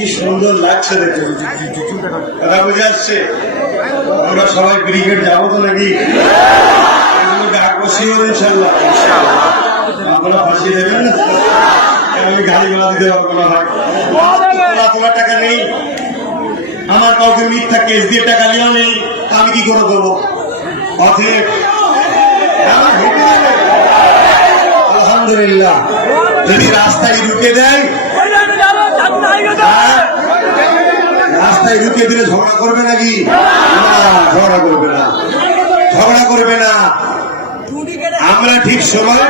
কি সুন্দর লাগছে দেখে, কথা বুঝে আসছে। আমরা সবাই ক্রিকেট যাবো তো নাকি? ডাক বসিয়ে ইনশাল্লাহ, আপনারা ফাঁসিয়ে দেবেন না? আমি গাড়ি ঘোড়া দিতে পারবো না ভাই, তোমার টাকা নেই, আমার কাউকে মিথ্যা কেস দিয়ে টাকা নেওয়া নেই, আমি কি করে করবো? অতএব আলহামদুলিল্লাহ, যদি রাস্তায় ঢুকে দেয়, রাস্তায় ঢুকে দিলে ঝগড়া করবে নাকি? ঝগড়া করবে না, ঝগড়া করবে না। আমরা ঠিক সময়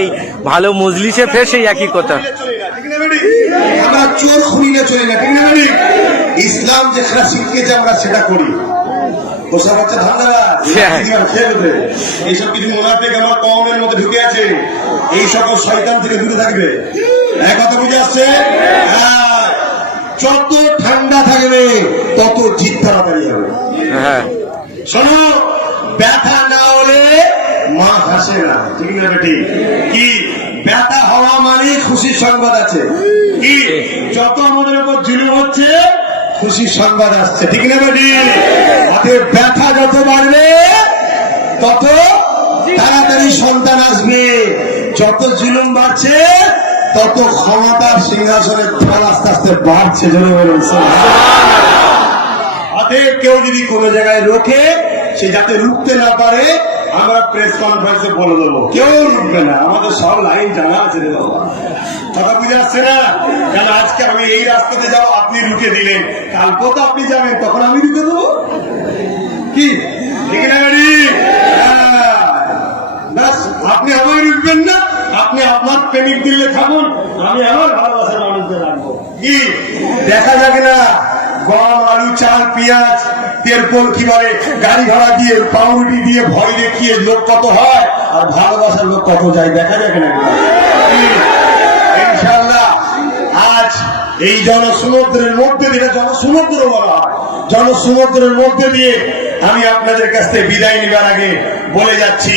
এই ভালো মজলিসে ফের সেই একই কথা। আমরা চোর খুনিয়ে চলি না, ঠিক না? ইসলাম যেটা শিখিয়েছে আমরা সেটা করি। বসা বাচ্চা ধান্দারা এইসব কিছু মোনাফিক আমার কওমের মধ্যে ঢুকে আছে, এই সকল শয়তান থেকে দূরে থাকবে। এক কথা বুঝে আসছে? যত ঠান্ডা থাকবে তত জিত তাড়াতাড়ি হবে। শোনো, ব্যথা না হলে মা হাসে না, ঠিক না বেটি? কি ব্যথা হওয়া মানে খুশির সংবাদ আছে। কি যত আমাদের উপর জুলুম হচ্ছে খুশির সংবাদ আসছে, ঠিক না বেটি? অতএব ব্যথা যত বাড়বে তত তাড়াতাড়ি সন্তান আসবে, যত জুলুম বাড়ছে তত ক্ষমতার সিংহাসনের ঢাল আস্তে আস্তে বাড়ছে। অতএব কেউ যদি কোনো জায়গায় রোখে, সে যাতে রুখতে না পারে, আমরা প্রেস কনফারেন্সে বলে দেবো, কেউ রুখবে না, আমাদের সব লাইন জানা আছে রে বাবা। কথা বুঝে আসছে না? কেন আজকে আমি এই রাস্তাতে যাবো, আপনি রুখে দিলেন, কালকেও তো আপনি যাবেন, তখন আমি রুখে দেবো। কি ঠিক না গাড়ি? ব্যাস, আপনি আমায় রুখবেন না, আপনি আপনার প্রেমিক দিলে থাকুন, আমি আমার ভালোবাসার মানুষদের রাখবো। কি দেখা যাবে না গম, আলু, চাল, পেঁয়াজ, তেরপল, কি বলে, গাড়ি ভাড়া দিয়ে, পাউরুটি দিয়ে ভয় দেখিয়ে লোক কত হয় আর ভালোবাসার লোক কত যায়, দেখা যাবে না? ইনশাআল্লাহ আজ এই জনসমুদ্রের মধ্যে দিয়ে, জনসমুদ্র বলা হয়, জনসমুদ্রের মধ্যে দিয়ে আমি আপনাদের কাছ থেকে বিদায় নেবার আগে বলে যাচ্ছি,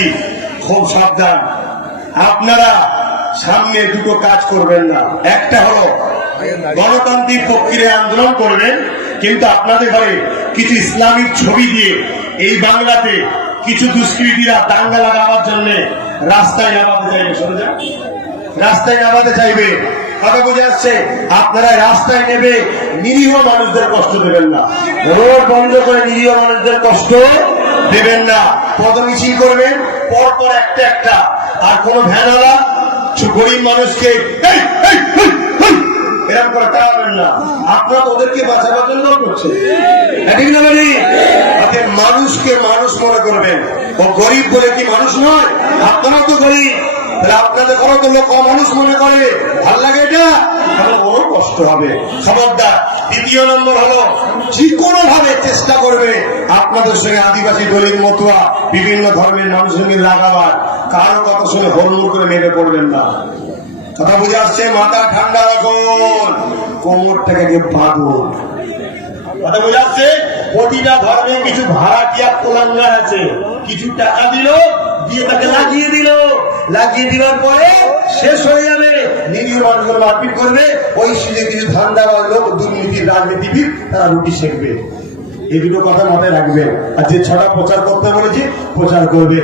খুব সাবধান, আপনারা সামনে দুটো কাজ করবেন না। একটা হলো গণতান্ত্রিক প্রক্রিয়ায় আন্দোলন করবেন, কিন্তু আপনাদের ঘরে কিছু ইসলামিক ছবি দিয়ে এই বাংলাতে কিছু দুষ্কৃতীরা দাঙ্গা লাগাবার জন্য রাস্তায় নামাতে চাইবে, সরে যান, রাস্তায় নামাতে চাইবে। কথা বুঝে আসছে? আপনারা রাস্তায় নেবে, নিরীহ মানুষদের কষ্ট দেবেন না, রোড বন্ধ করে নিরীহ মানুষদের কষ্ট দেবেন না। পদমিছিল করবেন পরপর একটা একটা, আর কোন ভ্যানওয়ালা গরিব মানুষকে এরকম করে টাকাবেন না, আপনারা ওদেরকে বাঁচাবার জন্য করছে, ঠিক না? মানুষকে মানুষ মনে করবেন, ও গরিব বলে কি মানুষ নয়? আপনারা তো গরিব, তাহলে আপনাদের কোনো তো লোক মানুষ মনে করে, ভাল লাগে এটা, তাহলে ওর কষ্ট হবে। খবরদার। দ্বিতীয় নম্বর হলো, যে কোনো ভাবে চেষ্টা করবে আপনাদের সঙ্গে আদিবাসী, দলিত, মতুয়া, বিভিন্ন ধর্মের মানুষের সঙ্গে লাগাবার, কারো কথা শুনে হরমুর করে মেরে পড়বেন না। কথা বুঝে আসছে? মাথা ঠান্ডা রাখুন, কোমরটাকে বাঁধুন। কথা বুঝে আসছে? প্রতিটা ধর্মে কিছু ভাড়াটিয়া কোলাঙ্গার আছে, কিছু টাকা দিল, দিয়ে তাকে লাগিয়ে দিল, লাগিয়ে দেওয়ার পরে শেষ হয়ে যাবে, নিরীহ মানুষগুলো মারপিট করবে, ওই সুযোগে কিছু ধান্দাবাজ লোক, দুর্নীতির রাজনীতিবিদ, তারা রুটি শেখবে। এই দুটো কথা মাথায় রাখবেন। আর যে ছড়া প্রচার করতে বলেছি, প্রচার করবে।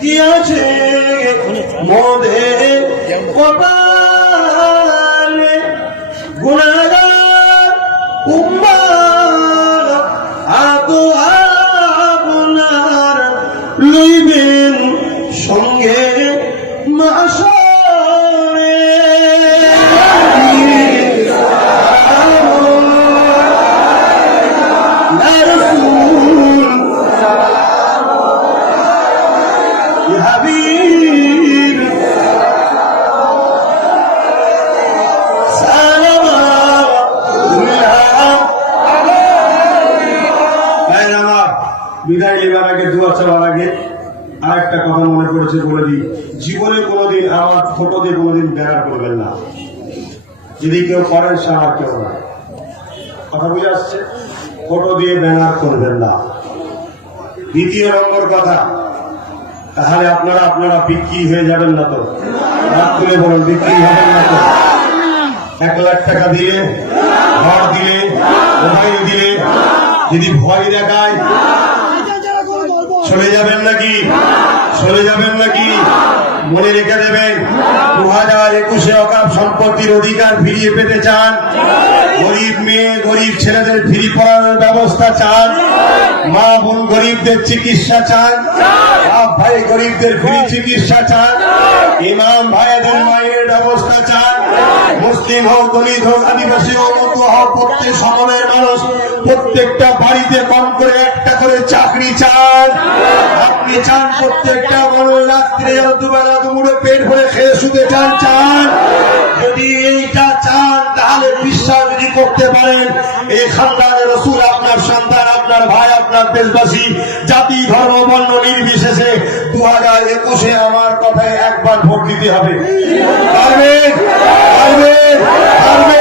কি আছে মধ্যে কত আপনাকে দোয়া চাওয়ার আগে আরেকটা কথা মনে পড়েছে বলে দিই, জীবনে কোনোদিন আমার ফটো দিয়ে কোনোদিন ব্যানার করবেন না। যদি কেউ করেন সে আমার কেউ না। কথা বুঝে আসছে? ফটো দিয়ে ব্যানার করবেন না। দ্বিতীয় নম্বর কথা, তাহলে আপনারা বিক্রি হয়ে যাবেন না তো? হাত তুলে বলুন, বিক্রি হবেন না তো? 1 লাখ টাকা দিলে, ঘর দিলে, মোবাইল দিলে, যদি ভয় দেখায় চলে যাবেন নাকি? চলে যাবেন নাকি? মনে রেখে দেবেন, 2021-এ অকাপ সম্পত্তির অধিকার ফিরিয়ে পেতে চান? গরিব মেয়ে গরিব ছেলেদের ফ্রি পড়ানোর ব্যবস্থা চান? মা বোন গরিবদের চিকিৎসা চান? বাপ ভাই গরিবদের ফ্রি চিকিৎসা চান? ইমাম ভাইদের মাইনের ব্যবস্থা চান? মুসলিম হোক, দলিত হোক, আদিবাসী হোক, মতুয়া হোক, প্রত্যেক সময়ের মানুষ প্রত্যেকটা বাড়িতে কম করে একটা করে চাকরি চান? আপনি চান প্রত্যেকটা মানুষ রাত্রে দুবেলা দুপুরে পেট ভরে খেয়ে শুতে চান? যদি এইটা চান তাহলে বিশ্বাস যদি করতে পারেন, এই খানদানের রাসূল আপনার সন্তান, আপনার ভাই, আপনার দেশবাসী, জাতি ধর্ম বর্ণ নির্বিশেষে 2021-এ আমার কথায় একবার ভোট দিতে হবে। পারবেন? পারবেন? পারবেন?